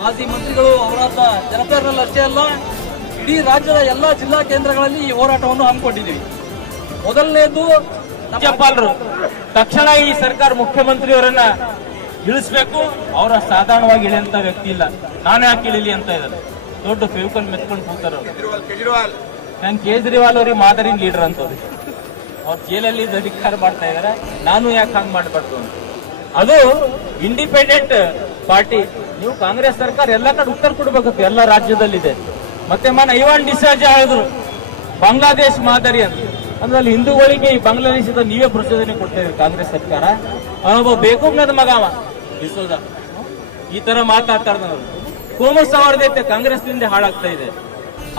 ಮಾಜಿ ಮಂತ್ರಿಗಳು ಅವರಾದ ಜನಪೇರ್ನಲ್ಲಿ ಅಷ್ಟೇ ಅಲ್ಲ ಇಡೀ ರಾಜ್ಯದ ಎಲ್ಲ ಜಿಲ್ಲಾ ಕೇಂದ್ರಗಳಲ್ಲಿ ಈ ಹೋರಾಟವನ್ನು ಹಮ್ಮಿಕೊಂಡಿದ್ದೀವಿ. ಮೊದಲನೇದು ನಮ್ಮ ರಾಜ್ಯಪಾಲರು ತಕ್ಷಣ ಈ ಸರ್ಕಾರ ಮುಖ್ಯಮಂತ್ರಿಯವರನ್ನ ಇಳಿಸ್ಬೇಕು. ಅವರ ಸಾಧಾರಣವಾಗಿ ಇಳಿಯಂತ ವ್ಯಕ್ತಿ ಇಲ್ಲ. ನಾನು ಯಾಕೆ ಇಳಿಲಿ ಅಂತ ಇದ್ದಾರೆ. ದೊಡ್ಡ ಫೆವಿಕಲ್ ಮೆತ್ಕೊಂಡು ಕೂತಾರ ನಂಗೆ ಕೇಜ್ರಿವಾಲ್ ಅವ್ರಿಗೆ ಮಾದರಿ ಲೀಡರ್ ಅಂತವ್ರಿ. ಅವ್ರು ಜೈಲಲ್ಲಿ ಅಧಿಕಾರ ಮಾಡ್ತಾ ಇದಾರೆ. ನಾನು ಯಾಕೆ ಹಂಗ್ ಮಾಡ್ಬಾರ್ದು ಅಂತ. ಅದು ಇಂಡಿಪೆಂಡೆಂಟ್ ಪಾರ್ಟಿ ನೀವು ಕಾಂಗ್ರೆಸ್ ಸರ್ಕಾರ ಎಲ್ಲ ಕಡೆ ಉತ್ತರ ಕೊಡ್ಬೇಕು ಎಲ್ಲ ರಾಜ್ಯದಲ್ಲಿದೆ. ಮತ್ತೆ ಮನ ಐವಾನ್ ಡಿಸಾಜ್ ಹೇಳಿದ್ರು ಬಾಂಗ್ಲಾದೇಶ್ ಮಾದರಿ ಅಂತ. ಅಂದ್ರೆ ಅಲ್ಲಿ ಹಿಂದೂಗಳಿಗೆ ಈ ಬಾಂಗ್ಲಾದೇಶದ ನೀವೇ ಪ್ರಚೋದನೆ ಕೊಡ್ತಾ ಕಾಂಗ್ರೆಸ್ ಸರ್ಕಾರ. ಅವನೊಬ್ಬ ಬೇಕೂಬ್ನದ ಮಗ ಅವ ಡಿಸೋಜ ಈ ತರ ಮಾತಾಡ್ತಾ ಕೋಮಸ್ ಕೋಮು ಸೌಹಾರ್ದತೆ ಕಾಂಗ್ರೆಸ್ನಿಂದ ಹಾಳಾಗ್ತಾ ಇದೆ.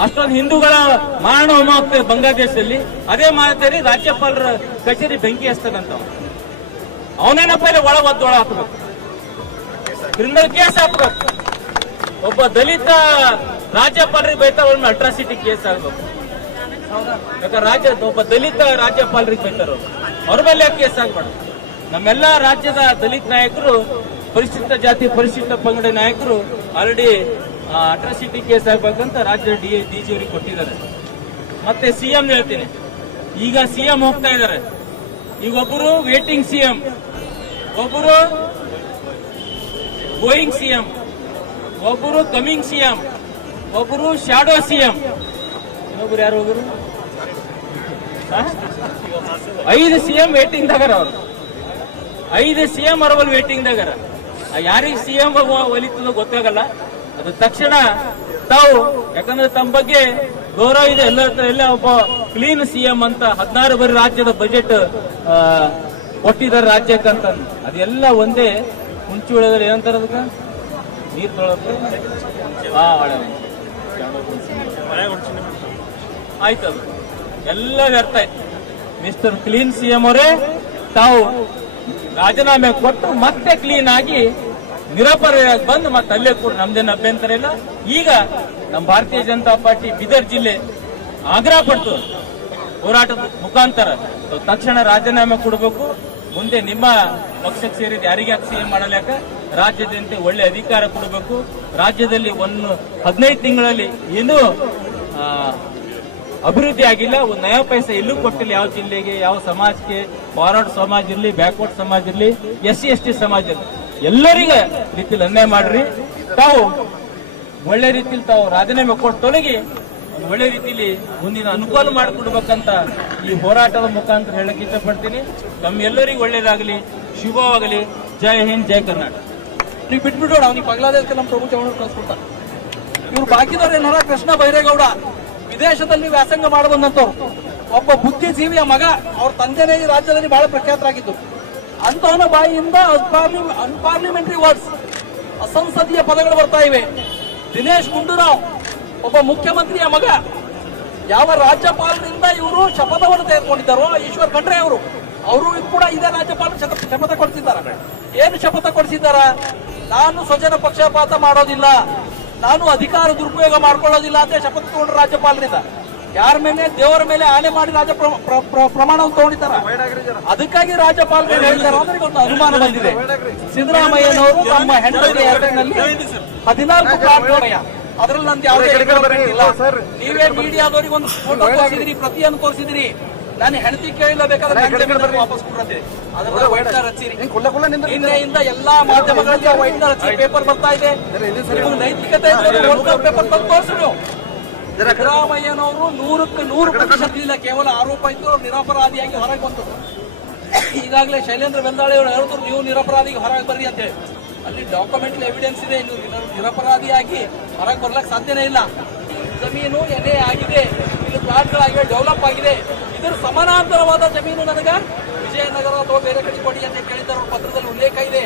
ಅಷ್ಟೊಂದು ಹಿಂದೂಗಳ ಮಾರಣ ಹೋಮ ಆಗ್ತದೆ ಬಾಂಗ್ಲಾದೇಶದಲ್ಲಿ. ಅದೇ ಮಾತಾಡಿ ರಾಜ್ಯಪಾಲರ ಕಚೇರಿ ಬೆಂಕಿ ಹಚ್ತಾನಂತ ಅವನೇನಪ್ಪ ಒಳ ಒದ್ದೊಳ ಹಾಕ್ಬೇಕು? ಕ್ರಿಮಿನಲ್ ಕೇಸ್ ಹಾಕ್ಬೇಕು ಒಬ್ಬ ದಲಿತ ರಾಜ್ಯಪಾಲರಿಗೆ ಬೈತಾರ ಅಟ್ರಾಸಿಟಿ ಕೇಸ್ ಆಗ್ಬೇಕು. ಯಾಕಂದ್ರೆ ರಾಜ್ಯ ಒಬ್ಬ ದಲಿತ ರಾಜ್ಯಪಾಲರಿಗೆ ಬೈತಾರ, ಅವ್ರು. ಮೇಲೆ ಕೇಸ್ ಆಗ್ಬಾರ್ದು? ನಮ್ಮೆಲ್ಲ ರಾಜ್ಯದ ದಲಿತ ನಾಯಕರು, ಪರಿಶಿಷ್ಟ ಜಾತಿ, ಪರಿಶಿಷ್ಟ ಪಂಗಡ ನಾಯಕರು ಆಲ್ರೆಡಿ ಅಟ್ರಾಸಿಟಿ ಕೇಸ್ ಆಗ್ಬೇಕಂತ ರಾಜ್ಯ ಡಿ ಡಿಜಿ ಅವರಿಗೆ ಕೊಟ್ಟಿದ್ದಾರೆ. ಮತ್ತೆ ಸಿಎಂ ಹೇಳ್ತೀನಿ. ಈಗ ಸಿಎಂ ಹೋಗ್ತಾ ಇದ್ದಾರೆ. ಈಗ ಒಬ್ಬರು ವೇಟಿಂಗ್ ಸಿಎಂ ಒಬ್ಬರು ಗೋಯಿಂಗ್ ಸಿಎಂ ಒಬ್ಬರು ಕಮಿಂಗ್ ಸಿಎಂ ಒಬ್ಬರು ಶಾಡೋ ಸಿಎಂ ಇನ್ನೊಬ್ರು ಯಾರು ಒಬ್ಬರು ಐದು ಸಿಎಂ ವೇಟಿಂಗ್ ದಾಗರ ಅವ್ರು. ಐದು ಸಿಎಂ ಅರವಲ್ಲಿ ವೇಟಿಂಗ್ ದಾಗರ. ಯಾರಿಗೆ ಸಿಎಂ ಒಲಿತದೋ ಗೊತ್ತಾಗಲ್ಲ. ಅದು ತಕ್ಷಣ ತಾವು, ಯಾಕಂದ್ರೆ ತಮ್ಮ ಬಗ್ಗೆ ಗೌರವ ಇದೆ. ಎಲ್ಲ ಎಲ್ಲ ಒಬ್ಬ ಕ್ಲೀನ್ ಸಿಎಂ ಅಂತ ಹದಿನಾರು ಬಾರಿ ರಾಜ್ಯದ ಬಜೆಟ್ ಕೊಟ್ಟಿದ್ದಾರೆ ರಾಜ್ಯಕ್ಕಂತ ಅದೆಲ್ಲ ಒಂದೇ ಮುಂಚೆ ಉಳಿದ್ರೆ ಏನಂತಾರ ಅದಕ್ಕೆ? ನೀರು ತೊಳಕ್ಕೆ ಹಾ ಹಳೆ ಆಯ್ತು ಅದು. ಎಲ್ಲ ವ್ಯರ್ಥ ಆಯ್ತು. ಮಿಸ್ಟರ್ ಕ್ಲೀನ್ ಸಿಎಂ ಅವರೇ ತಾವು ರಾಜೀನಾಮೆ ಕೊಟ್ಟು ಮತ್ತೆ ಕ್ಲೀನ್ ಆಗಿ ನಿರಪರಾಧಿಯಾಗಿ ಬಂದು ಮತ್ತೆ ಅಲ್ಲೇ ಕೂಡ ನಮ್ದೇನು ಅಭ್ಯಂತರ ಇಲ್ಲ. ಈಗ ನಮ್ಮ ಭಾರತೀಯ ಜನತಾ ಪಾರ್ಟಿ ಬೀದರ್ ಜಿಲ್ಲೆ ಆಗ್ರಹ ಪಡ್ತು ಹೋರಾಟದ ಮುಖಾಂತರ. ತಕ್ಷಣ ರಾಜೀನಾಮೆ ಕೊಡಬೇಕು. ಮುಂದೆ ನಿಮ್ಮ ಪಕ್ಷಕ್ಕೆ ಸೇರಿದ ಯಾರಿಗೆ ಸಿಎಂ ಮಾಡಲೇಕ ರಾಜ್ಯದಂತೆ ಒಳ್ಳೆ ಅಧಿಕಾರ ಕೊಡಬೇಕು. ರಾಜ್ಯದಲ್ಲಿ ಒಂದು ಹದಿನೈದು ತಿಂಗಳಲ್ಲಿ ಏನು ಅಭಿವೃದ್ಧಿ ಆಗಿಲ್ಲ. ಒಂದು ನಯ ಪೈಸ ಎಲ್ಲೂ ಕೊಟ್ಟಿಲ್ಲ. ಯಾವ ಜಿಲ್ಲೆಗೆ, ಯಾವ ಸಮಾಜಕ್ಕೆ ಫಾರ್ವರ್ಡ್ ಸಮಾಜ ಇರಲಿ, ಬ್ಯಾಕ್ವರ್ಡ್ ಸಮಾಜ ಇರಲಿ ಎಸ್ ಸಿ ಎಸ್ ಟಿ ಸಮಾಜ ಇರಲಿ, ಎಲ್ಲರಿಗೆ ರೀತಿಯಲ್ಲಿ ಅನ್ಯಾಯ ಮಾಡ್ರಿ. ತಾವು ಒಳ್ಳೆ ರೀತಿಯಲ್ಲಿ ತಾವು ರಾಜೀನಾಮೆ ಕೊಟ್ಟು ತೊಲಗಿ ಒಳ್ಳೆ ರೀತಿಯಲ್ಲಿ ಮುಂದಿನ ಅನುಕೂಲ ಮಾಡಿಕೊಡ್ಬೇಕಂತ ಈ ಹೋರಾಟದ ಮುಖಾಂತರ ಹೇಳಕ್ಕೆ ಇಷ್ಟಪಡ್ತೀನಿ. ತಮ್ಮೆಲ್ಲರಿಗೂ ಒಳ್ಳೇದಾಗಲಿ. ಶುಭವಾಗಲಿ. ಜೈ ಹಿಂದ್, ಜೈ ಕರ್ನಾಟಕ. ನೀವು ಬಿಟ್ಬಿಡೋಣ, ಅವ್ನಿಗೆ ಬಾಂಗ್ಲಾದೇಶಕ್ಕೆ ನಮ್ಮ ಪ್ರಭು ಚೌಹಾಣ್ ಕಳಿಸ್ಕೊಡ್ತಾರೆ. ಇವ್ರು ಬಾಕಿದವ್ರು ಏನಾರ ಕೃಷ್ಣ ಬೈರೇಗೌಡ ವಿದೇಶದಲ್ಲಿ ವ್ಯಾಸಂಗ ಮಾಡಬಂದಂತವ್ರು ಒಬ್ಬ ಬುದ್ಧಿಜೀವಿಯ ಮಗ, ಅವ್ರ ತಂದೆನೇ ಈ ರಾಜ್ಯದಲ್ಲಿ ಬಹಳ ಪ್ರಖ್ಯಾತರಾಗಿದ್ದು. ಅಂತವನ ಬಾಯಿಯಿಂದ ಅನ್ಪಾರ್ಲಿಮೆಂಟರಿ ವರ್ಡ್ಸ್, ಅಸಂಸದೀಯ ಪದಗಳು ಬರ್ತಾ ಇವೆ. ದಿನೇಶ್ ಗುಂಡೂರಾವ್ ಒಬ್ಬ ಮುಖ್ಯಮಂತ್ರಿಯ ಮಗ. ಯಾವ ರಾಜ್ಯಪಾಲರಿಂದ ಇವರು ಶಪಥವನ್ನು ತೆಗೆದುಕೊಂಡಿದ್ದಾರೋ ಈಶ್ವರ್ ಖಂಡ್ರೆ ಅವರು ಅವರು ಕೂಡ ಇದೇ ರಾಜ್ಯಪಾಲ ಶಪ- ಶಪಥ ಕೊಡಿಸಿದ್ದಾರೆ. ಏನು ಶಪಥ ಕೊಡಿಸಿದ್ದಾರ? ನಾನು ಸ್ವಜನ ಪಕ್ಷಪಾತ ಮಾಡೋದಿಲ್ಲ. ನಾನು ಅಧಿಕಾರ ದುರುಪಯೋಗ ಮಾಡ್ಕೊಳ್ಳೋದಿಲ್ಲ ಅಂತ ಶಪಥ ತಗೊಂಡ್ರು ರಾಜ್ಯಪಾಲರಿಂದ. ಯಾರ ಮೇಲೆ? ದೇವರ ಮೇಲೆ ಆನೆ ಮಾಡಿ ರಾಜ ಪ್ರ- ಪ್ರ- ಪ್ರ- ಪ್ರಮಾಣವನ್ನು ತಗೊಂಡಿದ್ದಾರ? ಅದಕ್ಕಾಗಿ ರಾಜ್ಯಪಾಲರು ಹೇಳಿದ್ದಾರೆ ಅಂದ್ರೆ ಒಂದು ಅನುಮಾನ ಬಂದಿದೆ. ಸಿದ್ದರಾಮಯ್ಯನವರು ತಮ್ಮ ಹೆಂಡತಿ ಹದಿನಾಲ್ಕು ಪ್ಲಾಟ್ಫಾರ್ಮ್ ಅದ್ರಲ್ಲಿ ನಂದು ಯಾವುದೇ ಇಲ್ಲ. ನೀವೇ ಮೀಡಿಯಾದವರಿಗೆ ಒಂದು ಫೋಟೋ ತೋರಿಸಿದ್ರಿ ಪ್ರತಿಯನ್ನು ತೋರಿಸಿದ್ರಿ. ನಾನು ಹೆಂಡತಿ ಕೇಳಿಲ್ಲ ಬೇಕಾದ್ರೆ ವಾಪಸ್ ಕೊಡತ್ತೆ. ಅದನ್ನ ವೈಟ್ ಹಚ್ಚಿರಿ. ನಿನ್ನೆಯಿಂದ ಎಲ್ಲಾ ಮಾಧ್ಯಮಗಳಲ್ಲಿ ವೈಟ್ ಹಚ್ಚಿ ಪೇಪರ್ ಬರ್ತಾ ಇದೆ. ನಿಮಗೆ ನೈತಿಕತೆ ಪೇಪರ್ ತಂದು ತೋರಿಸಿ ನೀವು ಸಿದ್ದರಾಮಯ್ಯನವರು ನೂರಕ್ಕೆ ನೂರು ಪ್ರತಿಶತ ಇಲ್ಲ ಕೇವಲ ಆರೋಪ ಇತ್ತು ಅವ್ರು ನಿರಪರಾಧಿಯಾಗಿ ಹೊರಗೆ ಬಂತು ಈಗಾಗಲೇ ಶೈಲೇಂದ್ರ ಬೆಂದಾಳೆ ಅವರು ಹೇಳಿದ್ರು ನೀವು ನಿರಪರಾಧಿಗೆ ಹೊರಗೆ ಬರ್ರಿ ಅಂತ ಹೇಳಿ. ಅಲ್ಲಿ ಡಾಕ್ಯುಮೆಂಟ್ ಎವಿಡೆನ್ಸ್ ಇದೆ. ಇನ್ನು ನಿರ- ನಿರಪರಾಧಿಯಾಗಿ ಹೊರಗೆ ಬರ್ಲಕ್ಕೆ ಸಾಧ್ಯನೇ ಇಲ್ಲ. ಜಮೀನು ಎನೆ ಆಗಿದೆ. ಇಲ್ಲಿ ಪ್ಲಾಟ್ಗಳಾಗಿವೆ ಡೆವಲಪ್ ಆಗಿದೆ. ಇದರ ಸಮಾನಾಂತರವಾದ ಜಮೀನು ನನಗೆ ವಿಜಯನಗರ ಅಥವಾ ಬೇರೆ ಕಡೆ ಕೊಡಿ ಅಂತ ಕೇಳಿದ್ದಾರೆ ಪತ್ರದಲ್ಲಿ ಉಲ್ಲೇಖ ಇದೆ.